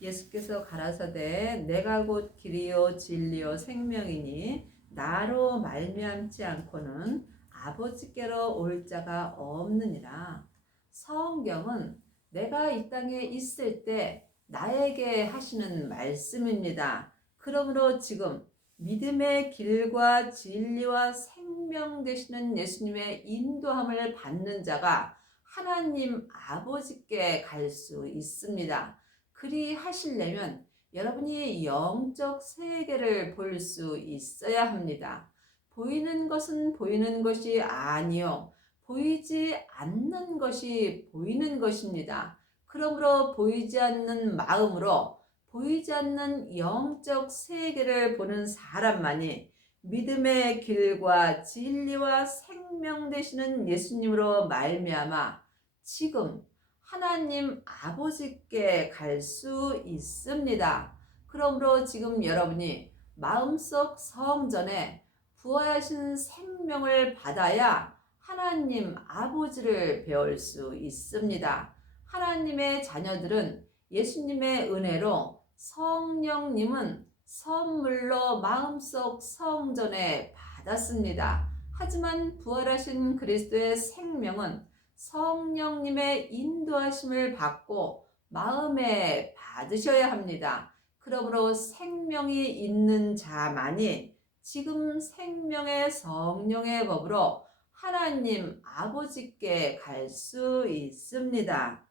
예수께서 가라사대 내가 곧 길이요 진리요 생명이니 나로 말미암지 않고는 아버지께로 올 자가 없느니라. 성경은 내가 이 땅에 있을 때 나에게 하시는 말씀입니다. 그러므로 지금 믿음의 길과 진리와 생명 되시는 예수님의 인도함을 받는 자가 하나님 아버지께 갈 수 있습니다. 그리 하시려면 여러분이 영적 세계를 볼 수 있어야 합니다. 보이는 것은 보이는 것이 아니요, 보이지 않는 것이 보이는 것입니다. 그러므로 보이지 않는 마음으로 보이지 않는 영적 세계를 보는 사람만이 믿음의 길과 진리와 생명 되시는 예수님으로 말미암아 지금 하나님 아버지께 갈 수 있습니다. 그러므로 지금 여러분이 마음속 성전에 부활하신 생명을 받아야 하나님 아버지를 배울 수 있습니다. 하나님의 자녀들은 예수님의 은혜로 성령님은 선물로 마음속 성전에 받았습니다. 하지만 부활하신 그리스도의 생명은 성령님의 인도하심을 받고 마음에 받으셔야 합니다. 그러므로 생명이 있는 자만이 지금 생명의 성령의 법으로 하나님 아버지께 갈 수 있습니다.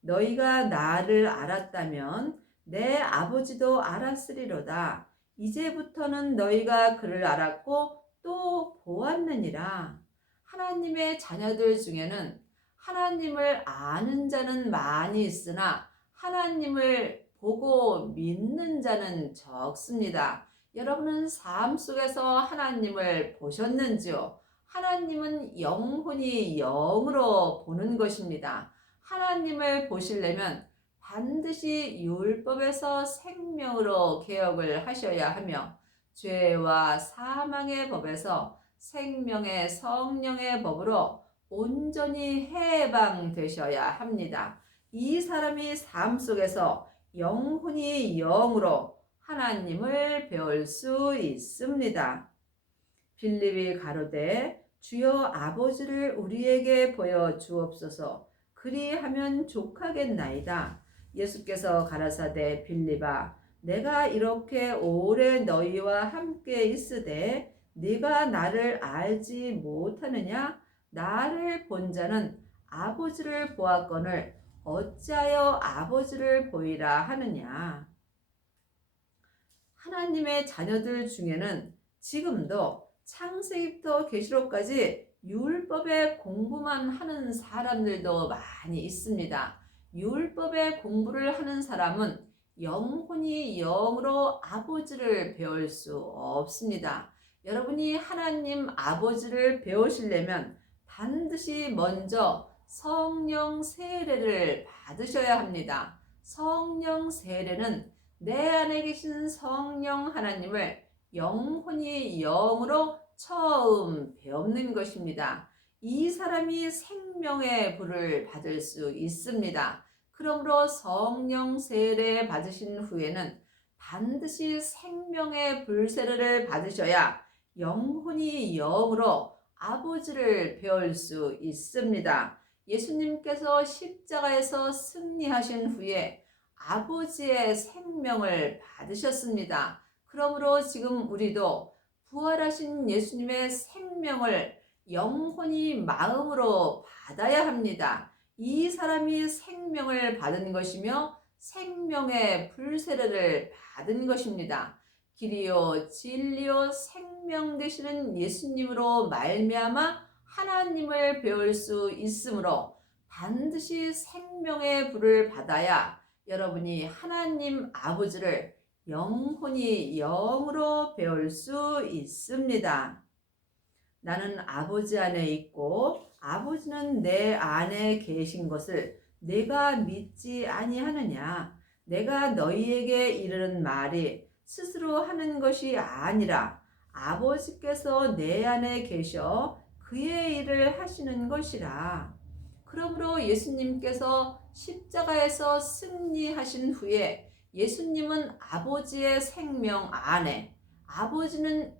너희가 나를 알았다면 내 아버지도 알았으리로다. 이제부터는 너희가 그를 알았고 또 보았느니라. 하나님의 자녀들 중에는 하나님을 아는 자는 많이 있으나 하나님을 보고 믿는 자는 적습니다. 여러분은 삶 속에서 하나님을 보셨는지요? 하나님은 영혼이 영으로 보는 것입니다. 하나님을 보시려면 반드시 율법에서 생명으로 개혁을 하셔야 하며 죄와 사망의 법에서 생명의 성령의 법으로 온전히 해방되셔야 합니다. 이 사람이 삶 속에서 영혼이 영으로 하나님을 배울 수 있습니다. 빌립이 가로되 주여 아버지를 우리에게 보여 주옵소서. 그리하면 족하겠나이다. 예수께서 가라사대 빌립아 내가 이렇게 오래 너희와 함께 있으되 네가 나를 알지 못하느냐? 나를 본 자는 아버지를 보았거늘 어찌하여 아버지를 보이라 하느냐? 하나님의 자녀들 중에는 지금도 창세기부터 계시록까지 율법의 공부만 하는 사람들도 많이 있습니다. 율법의 공부를 하는 사람은 영혼이 영으로 아버지를 배울 수 없습니다. 여러분이 하나님 아버지를 배우시려면 반드시 먼저 성령 세례를 받으셔야 합니다. 성령 세례는 내 안에 계신 성령 하나님을 영혼이 영으로 처음 배우는 것입니다. 이 사람이 생명의 불을 받을 수 있습니다. 그러므로 성령 세례 받으신 후에는 반드시 생명의 불 세례를 받으셔야 영혼이 영으로 아버지를 배울 수 있습니다. 예수님께서 십자가에서 승리하신 후에 아버지의 생명을 받으셨습니다. 그러므로 지금 우리도 부활하신 예수님의 생명을 영혼이 마음으로 받아야 합니다. 이 사람이 생명을 받은 것이며 생명의 불세례를 받은 것입니다. 길이요 진리요 생명 되시는 예수님으로 말미암아 하나님을 배울 수 있으므로 반드시 생명의 불을 받아야 여러분이 하나님 아버지를 영혼이 영으로 배울 수 있습니다. 나는 아버지 안에 있고 아버지는 내 안에 계신 것을 내가 믿지 아니하느냐? 내가 너희에게 이르는 말이 스스로 하는 것이 아니라 아버지께서 내 안에 계셔 그의 일을 하시는 것이라. 그러므로 예수님께서 십자가에서 승리하신 후에 예수님은 아버지의 생명 안에, 아버지는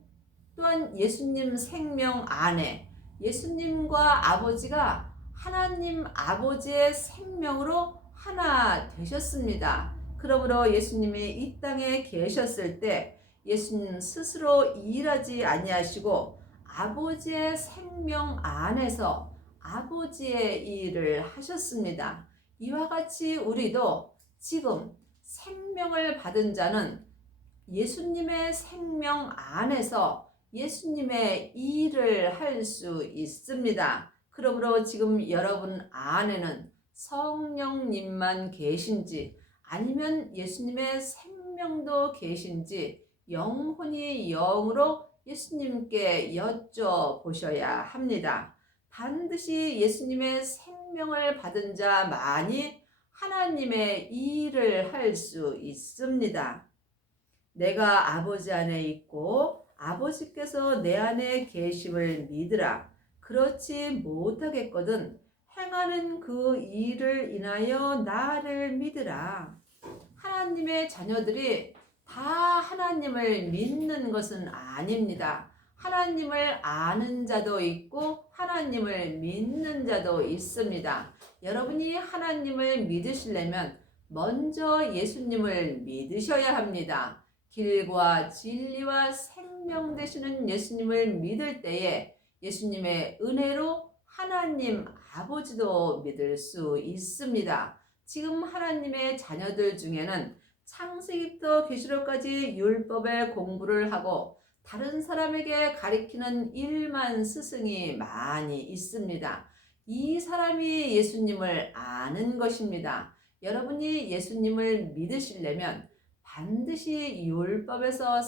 또한 예수님 생명 안에, 예수님과 아버지가 하나님 아버지의 생명으로 하나 되셨습니다. 그러므로 예수님이 이 땅에 계셨을 때 예수님 스스로 일하지 아니하시고 아버지의 생명 안에서 아버지의 일을 하셨습니다. 이와 같이 우리도 지금 생명을 받은 자는 예수님의 생명 안에서 예수님의 일을 할 수 있습니다. 그러므로 지금 여러분 안에는 성령님만 계신지 아니면 예수님의 생명도 계신지 영혼이 영으로 예수님께 여쭤보셔야 합니다. 반드시 예수님의 생명을 받은 자만이 하나님의 일을 할 수 있습니다. 내가 아버지 안에 있고 아버지께서 내 안에 계심을 믿으라. 그렇지 못하겠거든 행하는 그 일을 인하여 나를 믿으라. 하나님의 자녀들이 다 하나님을 믿는 것은 아닙니다. 하나님을 아는 자도 있고 하나님을 믿는 자도 있습니다. 여러분이 하나님을 믿으시려면 먼저 예수님을 믿으셔야 합니다. 길과 진리와 생명 되시는 예수님을 믿을 때에 예수님의 은혜로 하나님 아버지도 믿을 수 있습니다. 지금 하나님의 자녀들 중에는 창세기부터 계시록까지 율법의 공부를 하고 다른 사람에게 가리키는 일만 스승이 많이 있습니다. 이 사람이 예수님을 아는 것입니다. 여러분이 예수님을 믿으시려면 반드시 율법에서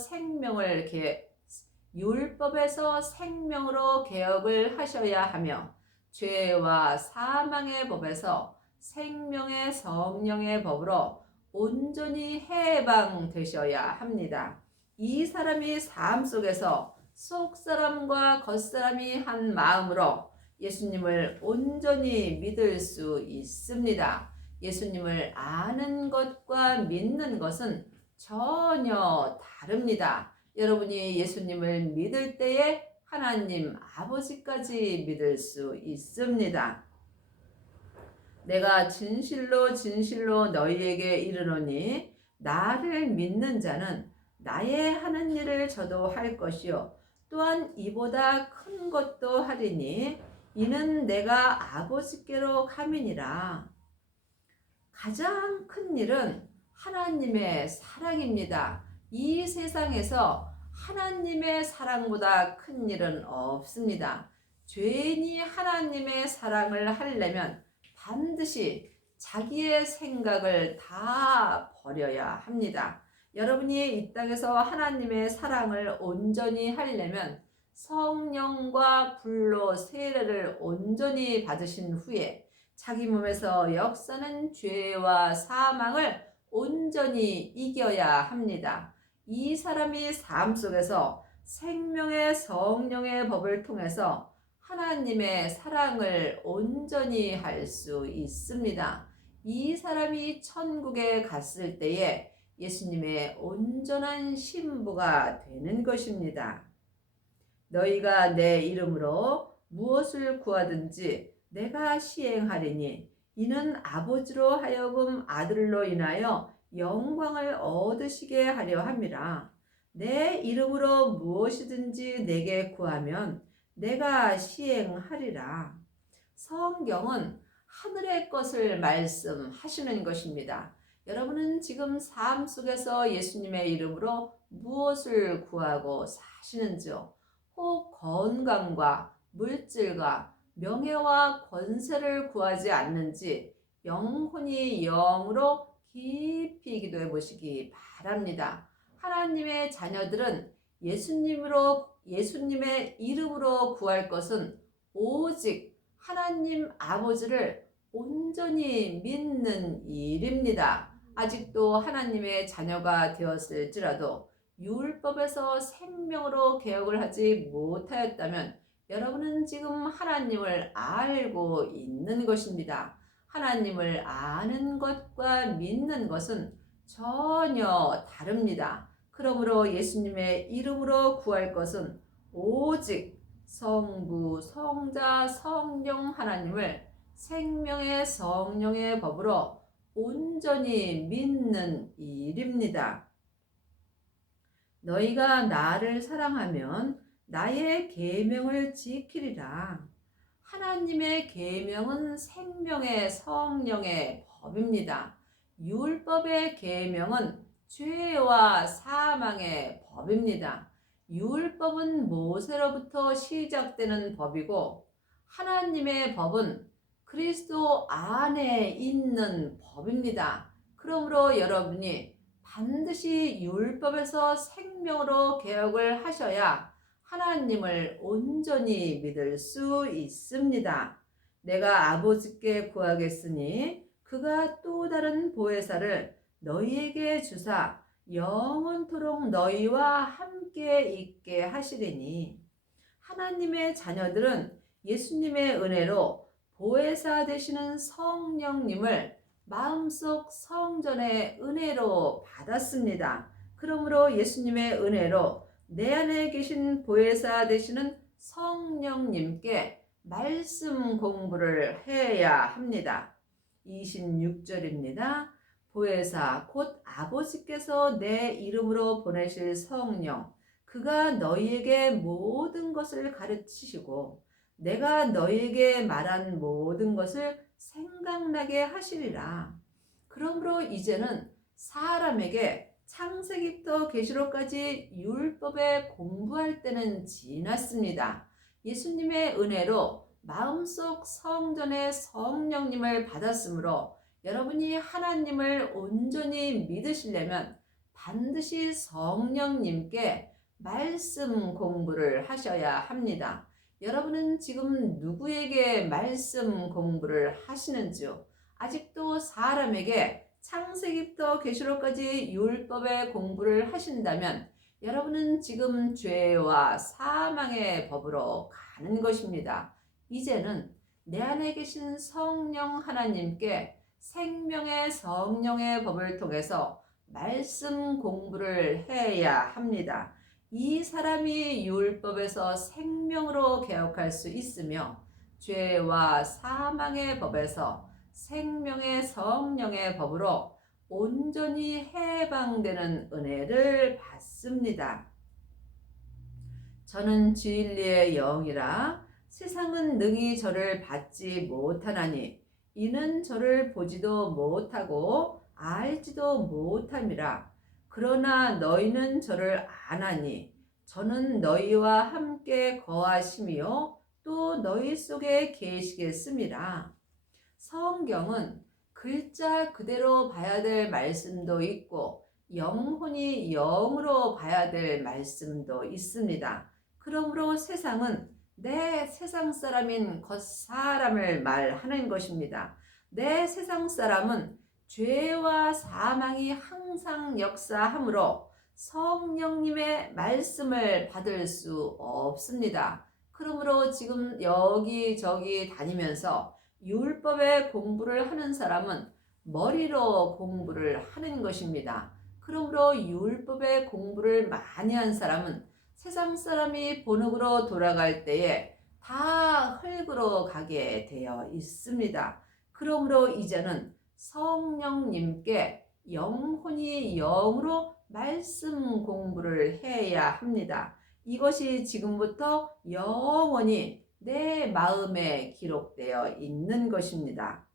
생명으로 개혁을 하셔야 하며 죄와 사망의 법에서 생명의 성령의 법으로 온전히 해방되셔야 합니다. 이 사람이 삶 속에서 속사람과 겉사람이 한 마음으로 예수님을 온전히 믿을 수 있습니다. 예수님을 아는 것과 믿는 것은 전혀 다릅니다. 여러분이 예수님을 믿을 때에 하나님 아버지까지 믿을 수 있습니다. 내가 진실로 진실로 너희에게 이르노니 나를 믿는 자는 나의 하는 일을 저도 할 것이요 또한 이보다 큰 것도 하리니 이는 내가 아버지께로 감이니라. 가장 큰 일은 하나님의 사랑입니다. 이 세상에서 하나님의 사랑보다 큰 일은 없습니다. 죄인이 하나님의 사랑을 하려면 반드시 자기의 생각을 다 버려야 합니다. 여러분이 이 땅에서 하나님의 사랑을 온전히 하려면 성령과 불로 세례를 온전히 받으신 후에 자기 몸에서 역사는 죄와 사망을 온전히 이겨야 합니다. 이 사람이 삶 속에서 생명의 성령의 법을 통해서 하나님의 사랑을 온전히 할 수 있습니다. 이 사람이 천국에 갔을 때에 예수님의 온전한 신부가 되는 것입니다. 너희가 내 이름으로 무엇을 구하든지 내가 시행하리니 이는 아버지로 하여금 아들로 인하여 영광을 얻으시게 하려 함이라. 내 이름으로 무엇이든지 내게 구하면 내가 시행하리라. 성경은 하늘의 것을 말씀하시는 것입니다. 여러분은 지금 삶 속에서 예수님의 이름으로 무엇을 구하고 사시는지요? 혹 건강과 물질과 명예와 권세를 구하지 않는지 영혼이 영으로 깊이 기도해 보시기 바랍니다. 하나님의 자녀들은 예수님의 이름으로 구할 것은 오직 하나님 아버지를 온전히 믿는 일입니다. 아직도 하나님의 자녀가 되었을지라도 율법에서 생명으로 개혁을 하지 못하였다면 여러분은 지금 하나님을 알고 있는 것입니다. 하나님을 아는 것과 믿는 것은 전혀 다릅니다. 그러므로 예수님의 이름으로 구할 것은 오직 성부, 성자, 성령 하나님을 생명의 성령의 법으로 온전히 믿는 일입니다. 너희가 나를 사랑하면 나의 계명을 지키리라. 하나님의 계명은 생명의 성령의 법입니다. 율법의 계명은 죄와 사망의 법입니다. 율법은 모세로부터 시작되는 법이고 하나님의 법은 그리스도 안에 있는 법입니다. 그러므로 여러분이 반드시 율법에서 생명으로 개혁을 하셔야 하나님을 온전히 믿을 수 있습니다. 내가 아버지께 구하겠으니 그가 또 다른 보혜사를 너희에게 주사 영원토록 너희와 함께 있게 하시리니. 하나님의 자녀들은 예수님의 은혜로 보혜사 되시는 성령님을 마음속 성전의 은혜로 받았습니다. 그러므로 예수님의 은혜로 내 안에 계신 보혜사 되시는 성령님께 말씀 공부를 해야 합니다. 26절입니다. 보혜사 곧 아버지께서 내 이름으로 보내실 성령 그가 너희에게 모든 것을 가르치시고 내가 너희에게 말한 모든 것을 생각나게 하시리라. 그러므로 이제는 사람에게 창세기부터 계시록까지 율법에 공부할 때는 지났습니다. 예수님의 은혜로 마음속 성전의 성령님을 받았으므로 여러분이 하나님을 온전히 믿으시려면 반드시 성령님께 말씀 공부를 하셔야 합니다. 여러분은 지금 누구에게 말씀 공부를 하시는지요? 아직도 사람에게 창세기부터 계시록까지 율법의 공부를 하신다면 여러분은 지금 죄와 사망의 법으로 가는 것입니다. 이제는 내 안에 계신 성령 하나님께 생명의 성령의 법을 통해서 말씀 공부를 해야 합니다. 이 사람이 율법에서 생명으로 개혁할 수 있으며 죄와 사망의 법에서 생명의 성령의 법으로 온전히 해방되는 은혜를 받습니다. 저는 진리의 영이라 세상은 능히 저를 받지 못하나니 이는 저를 보지도 못하고 알지도 못함이라. 그러나 너희는 저를 아나니 저는 너희와 함께 거하심이요 또 너희 속에 계시겠음이라. 성경은 글자 그대로 봐야 될 말씀도 있고 영혼이 영으로 봐야 될 말씀도 있습니다. 그러므로 세상은 내 세상 사람인 겉사람을 말하는 것입니다. 내 세상 사람은 죄와 사망이 항상 역사하므로 성령님의 말씀을 받을 수 없습니다. 그러므로 지금 여기저기 다니면서 율법의 공부를 하는 사람은 머리로 공부를 하는 것입니다. 그러므로 율법의 공부를 많이 한 사람은 세상 사람이 본흙으로 돌아갈 때에 다 흙으로 가게 되어 있습니다. 그러므로 이제는 성령님께 영혼이 영으로 말씀 공부를 해야 합니다. 이것이 지금부터 영원히 내 마음에 기록되어 있는 것입니다.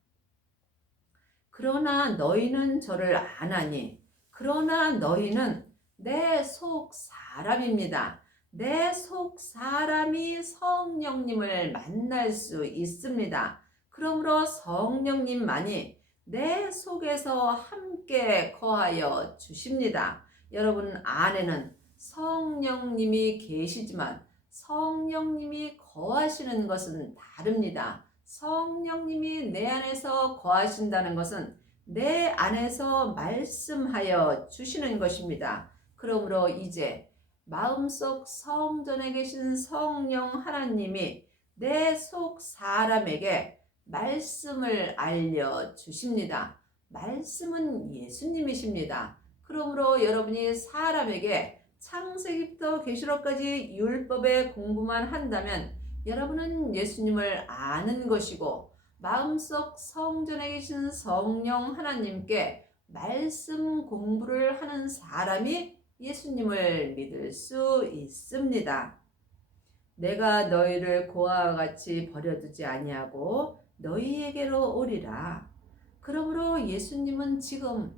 그러나 너희는 저를 아나니 그러나 너희는 내 속 사람입니다. 내 속 사람이 성령님을 만날 수 있습니다. 그러므로 성령님만이 내 속에서 함께 거하여 주십니다. 여러분 안에는 성령님이 계시지만 성령님이 거하시는 것은 다릅니다. 성령님이 내 안에서 거하신다는 것은 내 안에서 말씀하여 주시는 것입니다. 그러므로 이제 마음속 성전에 계신 성령 하나님이 내 속 사람에게 말씀을 알려주십니다. 말씀은 예수님이십니다. 그러므로 여러분이 사람에게 창세기부터 계시록까지 율법의 공부만 한다면 여러분은 예수님을 아는 것이고 마음속 성전에 계신 성령 하나님께 말씀 공부를 하는 사람이 예수님을 믿을 수 있습니다. 내가 너희를 고아와 같이 버려두지 아니하고 너희에게로 오리라. 그러므로 예수님은 지금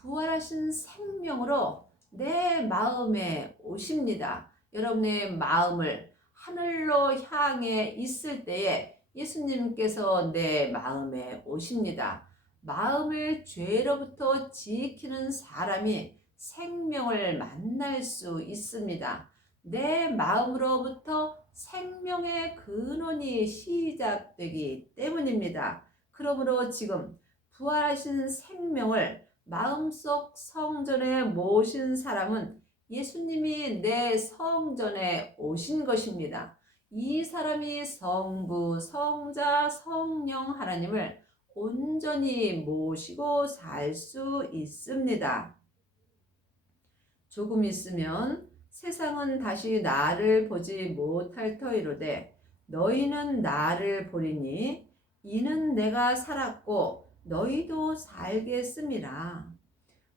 부활하신 생명으로 내 마음에 오십니다. 여러분의 마음을 하늘로 향해 있을 때에 예수님께서 내 마음에 오십니다. 마음을 죄로부터 지키는 사람이 생명을 만날 수 있습니다. 내 마음으로부터 생명의 근원이 시작되기 때문입니다. 그러므로 지금 부활하신 생명을 마음속 성전에 모신 사람은 예수님이 내 성전에 오신 것입니다. 이 사람이 성부, 성자, 성령 하나님을 온전히 모시고 살 수 있습니다. 조금 있으면 세상은 다시 나를 보지 못할 터이로되 너희는 나를 보리니 이는 내가 살았고 너희도 살겠음이라.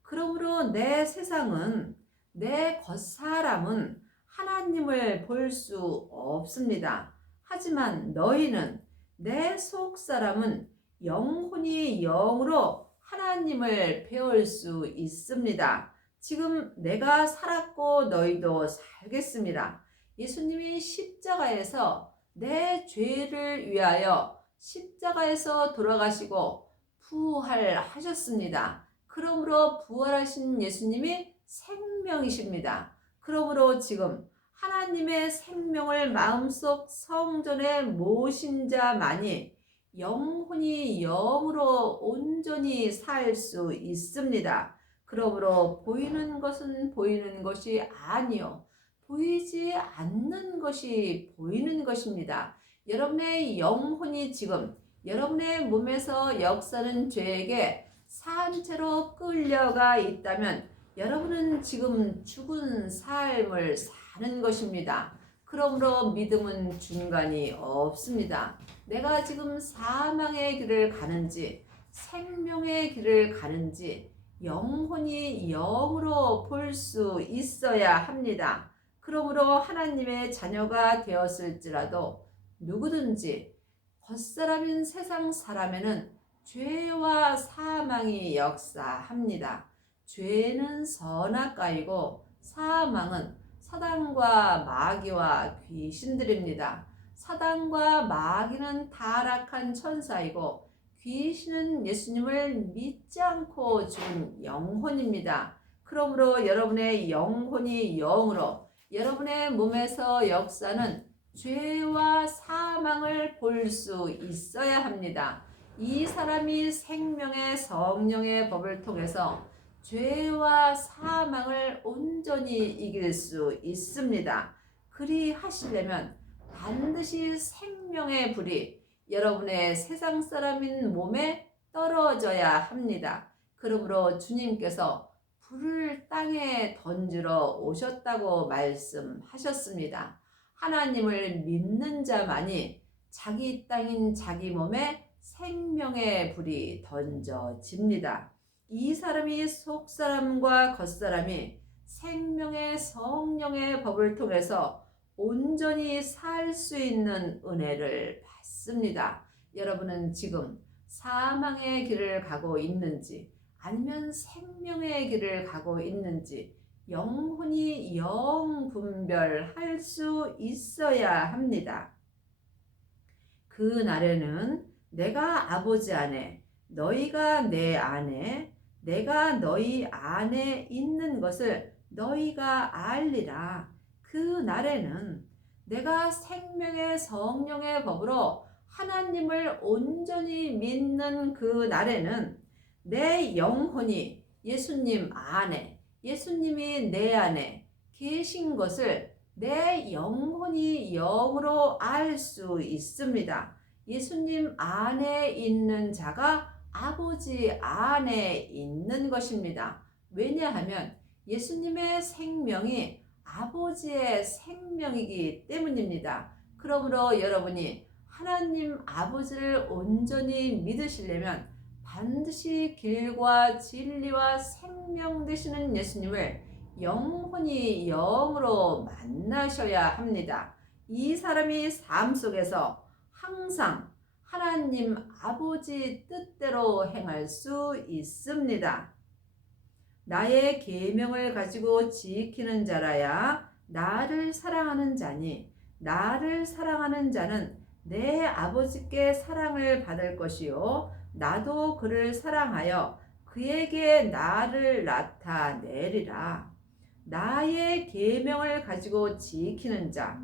그러므로 내 세상은 내 겉사람은 하나님을 볼 수 없습니다. 하지만 너희는 내 속사람은 영혼이 영으로 하나님을 배울 수 있습니다. 지금 내가 살았고 너희도 살겠습니다. 예수님이 십자가에서 내 죄를 위하여 십자가에서 돌아가시고 부활하셨습니다. 그러므로 부활하신 예수님이 생명이십니다. 그러므로 지금 하나님의 생명을 마음속 성전에 모신 자만이 영혼이 영으로 온전히 살 수 있습니다. 그러므로 보이는 것은 보이는 것이 아니요 보이지 않는 것이 보이는 것입니다. 여러분의 영혼이 지금 여러분의 몸에서 역사는 죄에게 산채로 끌려가 있다면 여러분은 지금 죽은 삶을 사는 것입니다. 그러므로 믿음은 중간이 없습니다. 내가 지금 사망의 길을 가는지 생명의 길을 가는지 영혼이 영으로 볼 수 있어야 합니다. 그러므로 하나님의 자녀가 되었을지라도 누구든지 겉사람인 세상 사람에는 죄와 사망이 역사합니다. 죄는 선악과이고 사망은 사단과 마귀와 귀신들입니다. 사단과 마귀는 타락한 천사이고 귀신은 예수님을 믿지 않고 죽은 영혼입니다. 그러므로 여러분의 영혼이 영으로 여러분의 몸에서 역사는 죄와 사망을 볼 수 있어야 합니다. 이 사람이 생명의 성령의 법을 통해서 죄와 사망을 온전히 이길 수 있습니다. 그리 하시려면 반드시 생명의 불이 여러분의 세상 사람인 몸에 떨어져야 합니다. 그러므로 주님께서 불을 땅에 던지러 오셨다고 말씀하셨습니다. 하나님을 믿는 자만이 자기 땅인 자기 몸에 생명의 불이 던져집니다. 이 사람이 속사람과 겉사람이 생명의 성령의 법을 통해서 온전히 살 수 있는 은혜를 받습니다. 여러분은 지금 사망의 길을 가고 있는지 아니면 생명의 길을 가고 있는지 영혼이 영 분별할 수 있어야 합니다. 그 날에는 내가 아버지 안에 너희가 내 안에 내가 너희 안에 있는 것을 너희가 알리라. 그 날에는 내가 생명의 성령의 법으로 하나님을 온전히 믿는 그 날에는 내 영혼이 예수님 안에 예수님이 내 안에 계신 것을 내 영혼이 영으로 알 수 있습니다. 예수님 안에 있는 자가 아버지 안에 있는 것입니다. 왜냐하면 예수님의 생명이 아버지의 생명이기 때문입니다. 그러므로 여러분이 하나님 아버지를 온전히 믿으시려면 반드시 길과 진리와 생명 되시는 예수님을 영혼이 영으로 만나셔야 합니다. 이 사람이 삶 속에서 항상 하나님 아버지 뜻대로 행할 수 있습니다. 나의 계명을 가지고 지키는 자라야 나를 사랑하는 자니 나를 사랑하는 자는 내 아버지께 사랑을 받을 것이요 나도 그를 사랑하여 그에게 나를 나타내리라. 나의 계명을 가지고 지키는 자,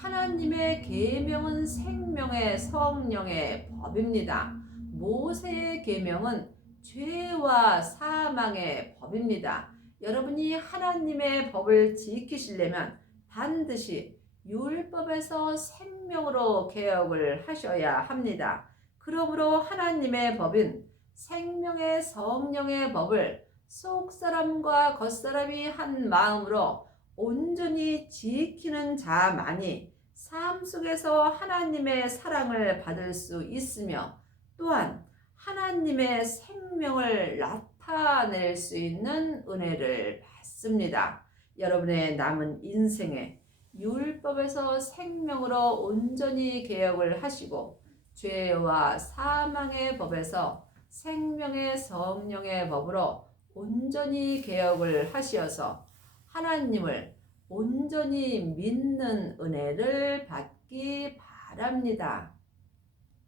하나님의 계명은 생명의 성령의 법입니다. 모세의 계명은 죄와 사망의 법입니다. 여러분이 하나님의 법을 지키시려면 반드시 율법에서 생명으로 개혁을 하셔야 합니다. 그러므로 하나님의 법인 생명의 성령의 법을 속사람과 겉사람이 한 마음으로 온전히 지키는 자만이 삶 속에서 하나님의 사랑을 받을 수 있으며 또한 하나님의 생명을 나타낼 수 있는 은혜를 받습니다. 여러분의 남은 인생에 율법에서 생명으로 온전히 개혁을 하시고 죄와 사망의 법에서 생명의 성령의 법으로 온전히 개혁을 하시어서 하나님을 온전히 믿는 은혜를 받기 바랍니다.